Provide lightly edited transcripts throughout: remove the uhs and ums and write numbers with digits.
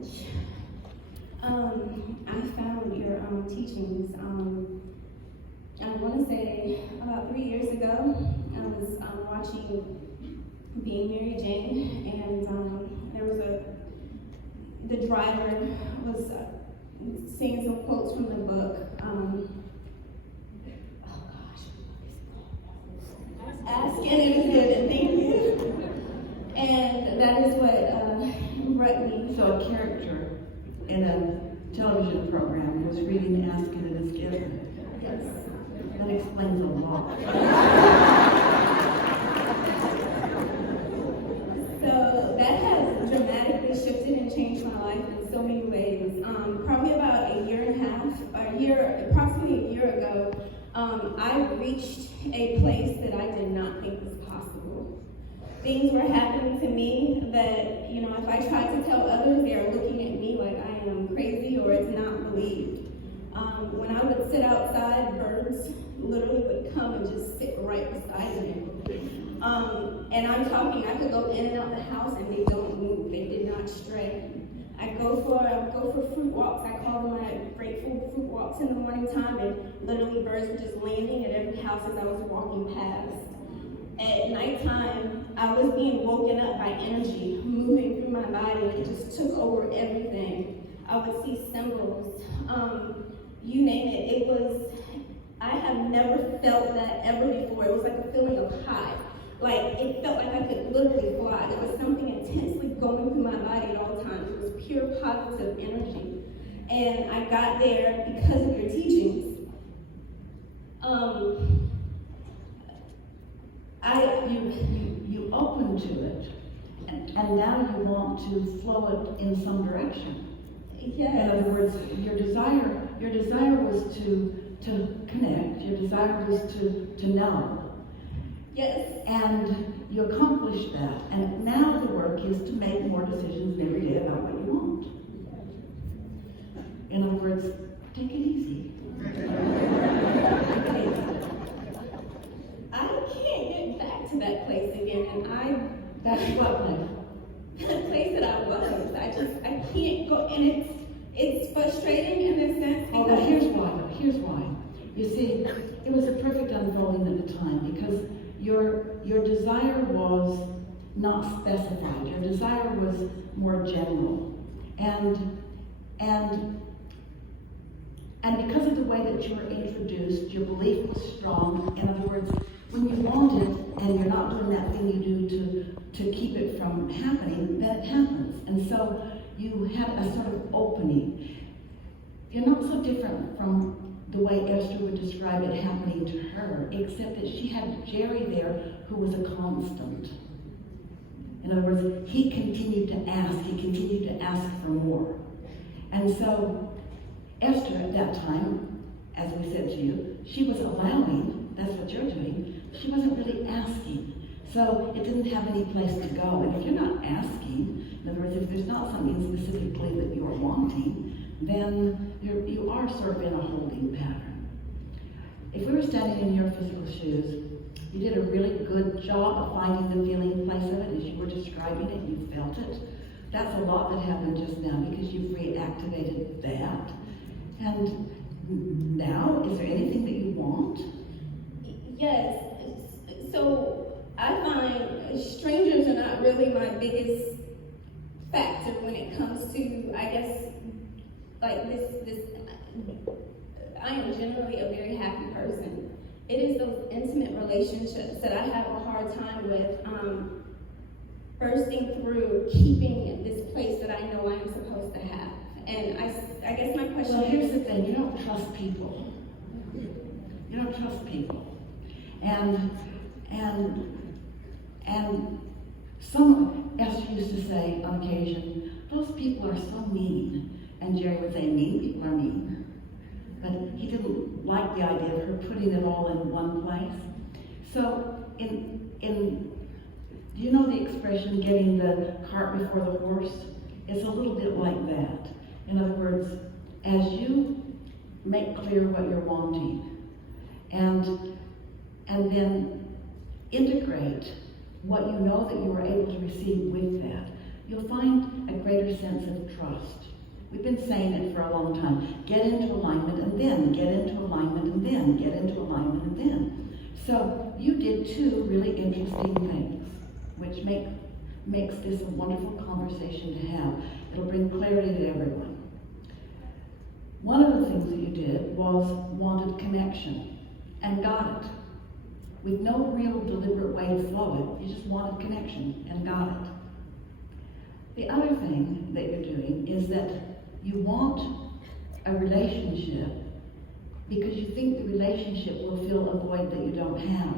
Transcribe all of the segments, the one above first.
college, I found your teachings. I want to say about 3 years ago, I was watching Being Mary Jane, and there was the driver was saying some quotes from the book. Ask and it is given. Thank you. And that is what brought me. So a character in a television program was reading Ask and it is given. Yes. That explains a lot. So that has dramatically shifted and changed my life in so many ways. Probably about approximately a year ago, I reached a place that I did not think was possible. Things were happening to me that, if I tried to tell others, they are looking at me like I am crazy or it's not believed. When I would sit outside, birds literally would come and just sit right beside me. And I'm talking, I could go in and out the house and they don't move, they did not stray. I go for fruit walks, I call them my grateful fruit walks in the morning time, and literally birds were just landing at every house as I was walking past. At nighttime, I was being woken up by energy moving through my body. It just took over everything. I would see symbols, you name it. I have never felt that ever before. It was like a feeling of high. Like, it felt like I could literally fly. There was something intensely going through my body at all times. It was pure positive energy. And I got there because of your teachings. You open to it, and now you want to flow it in some direction. Yes. In other words, your desire was to connect. Your desire was to know. Yes. And you accomplished that. And now the work is to make more decisions every day about what you want. In other words, take it easy. I can't get back to that place again, and That's what like. the place that I was. I can't go, and it's frustrating in a sense Oh, because but here's why. You see, it was a perfect unfolding at the time because your desire was not specified. Your desire was more general. And because of the way that you were introduced, your belief was strong. In other words, when you want it and you're not doing that thing you do to keep it from happening, that happens. And so you had a sort of opening. You're not so different from the way Esther would describe it happening to her, except that she had Jerry there who was a constant. In other words, he continued to ask for more. And so Esther at that time, as we said to you, she was allowing, that's what you're doing, she wasn't really asking. So it didn't have any place to go. And if you're not asking, in other words, if there's not something specifically that you're wanting, then you are sort of in a holding pattern. If we were standing in your physical shoes, you did a really good job of finding the feeling place of it as you were describing it, you felt it. That's a lot that happened just now because you've reactivated that. And now, is there anything that you want? yes. So I find strangers are not really my biggest factor when it comes to, I guess, like this. I am generally a very happy person. It is those intimate relationships that I have a hard time with bursting through, keeping this place that I know I'm supposed to have. And I guess my question Well, is, here's the thing, you don't trust people. You don't trust people. And some, Esther used to say on occasion, those people are so mean. And Jerry would say, mean people are mean. But he didn't like the idea of her putting it all in one place. So do you know the expression, getting the cart before the horse? It's a little bit like that. In other words, as you make clear what you're wanting, and then integrate what you know that you are able to receive with that. you'll find a greater sense of trust. We've been saying it for a long time. Get into alignment and then, get into alignment and then, get into alignment and then. So you did two really interesting things, which makes this a wonderful conversation to have. It'll bring clarity to everyone. One of the things that you did was wanted connection and got it. With no real deliberate way to flow it, you just wanted connection and got it. The other thing that you're doing is that you want a relationship because you think the relationship will fill a void that you don't have.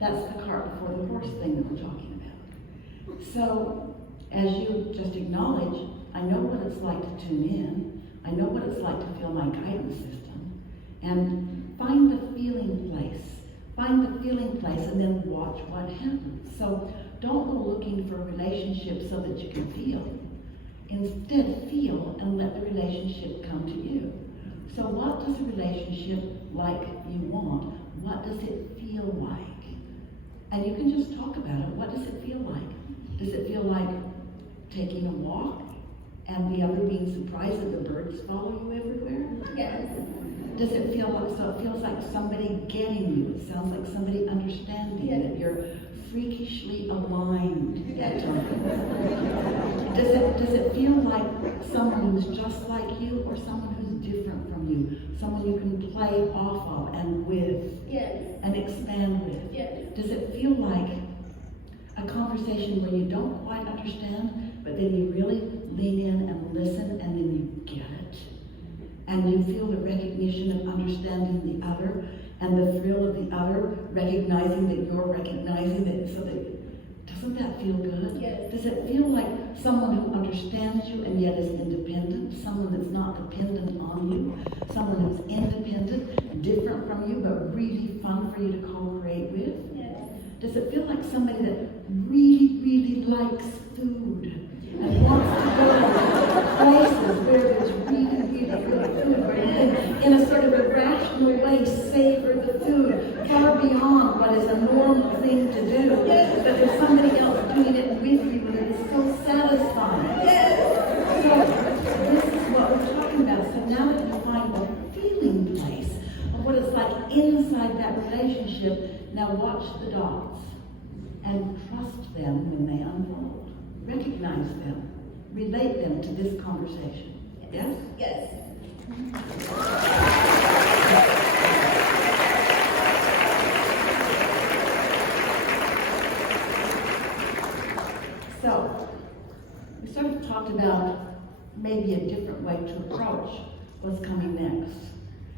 That's the cart before the horse thing that we're talking about. So, as you just acknowledge, I know what it's like to tune in. I know what it's like to feel my guidance system. And find the feeling place. Find the feeling place and then watch what happens. So, don't go looking for a relationship so that you can feel. Instead, feel and let the relationship come to you. So what does a relationship like you want? What does it feel like? And you can just talk about it. What does it feel like? Does it feel like taking a walk and the other being surprised that the birds follow you everywhere? Yes. Does it feel like, so it feels like somebody getting you? It sounds like somebody understanding that you're freakishly aligned at times. Does it feel like someone who's just like you or someone who's different from you? Someone you can play off of and with and expand with? Yes. Does it feel like a conversation where you don't quite understand, but then you really lean in and listen and then you get it? And you feel the recognition of understanding the other and the thrill of the other, recognizing that you're recognizing that, so that, doesn't that feel good? Yes. Does it feel like someone who understands you and yet is independent, someone that's not dependent on you, someone who's independent, different from you, but really fun for you to co-create with? Yes. Does it feel like somebody that really, really likes food and wants to go to places where there's really, really good food, where you can, in a sort of a rational way, savor the food far beyond what is a normal thing to do, but there's somebody else doing it with you and it is so satisfying. So this is what we're talking about. So now that you find the feeling place of what it's like inside that relationship, now watch the dots and trust them when they unfold. Recognize them. Relate them to this conversation. Yes? Yes. So, we sort of talked about maybe a different way to approach what's coming next.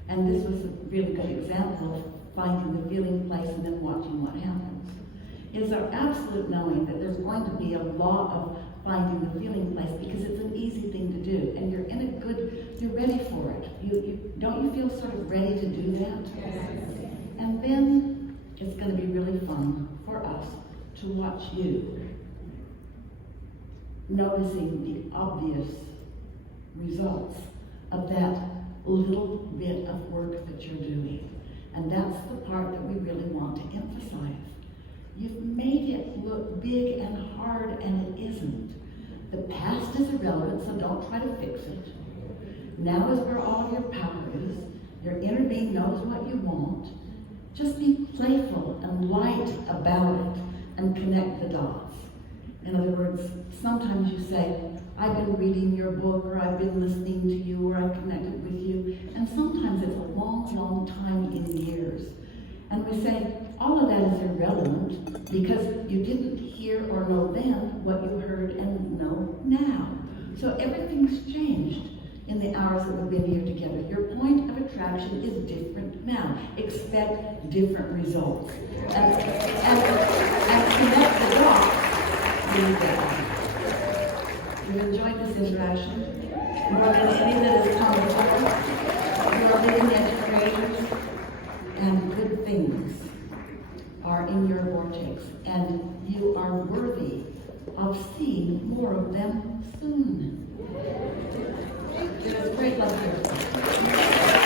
And this was a really good example of finding the feeling place and then watching what happens. It is our absolute knowing that there's going to be a lot of finding the feeling place because it's an easy thing to do. And you're in a good, you're ready for it. Don't you feel sort of ready to do that? Yes. And then it's going to be really fun for us to watch you noticing the obvious results of that little bit of work that you're doing. And that's the part that we really want to emphasize. You've made it look big and hard, and it isn't. The past is irrelevant, so don't try to fix it. Now is where all of your power is. Your inner being knows what you want. Just be playful and light about it and connect the dots. In other words, sometimes you say, I've been reading your book, or I've been listening to you, or I've connected with you. And sometimes it's a long, long time in years. And we say, all of that is irrelevant because you didn't hear or know then what you heard and know now. So everything's changed in the hours that we've been here together. Your point of attraction is different now. Expect different results. And connect the dots when you get them. You've enjoyed this interaction more than any that has come before. You are living educators, and good things are in your vortex, and you are worthy of seeing more of them soon. It was great love here.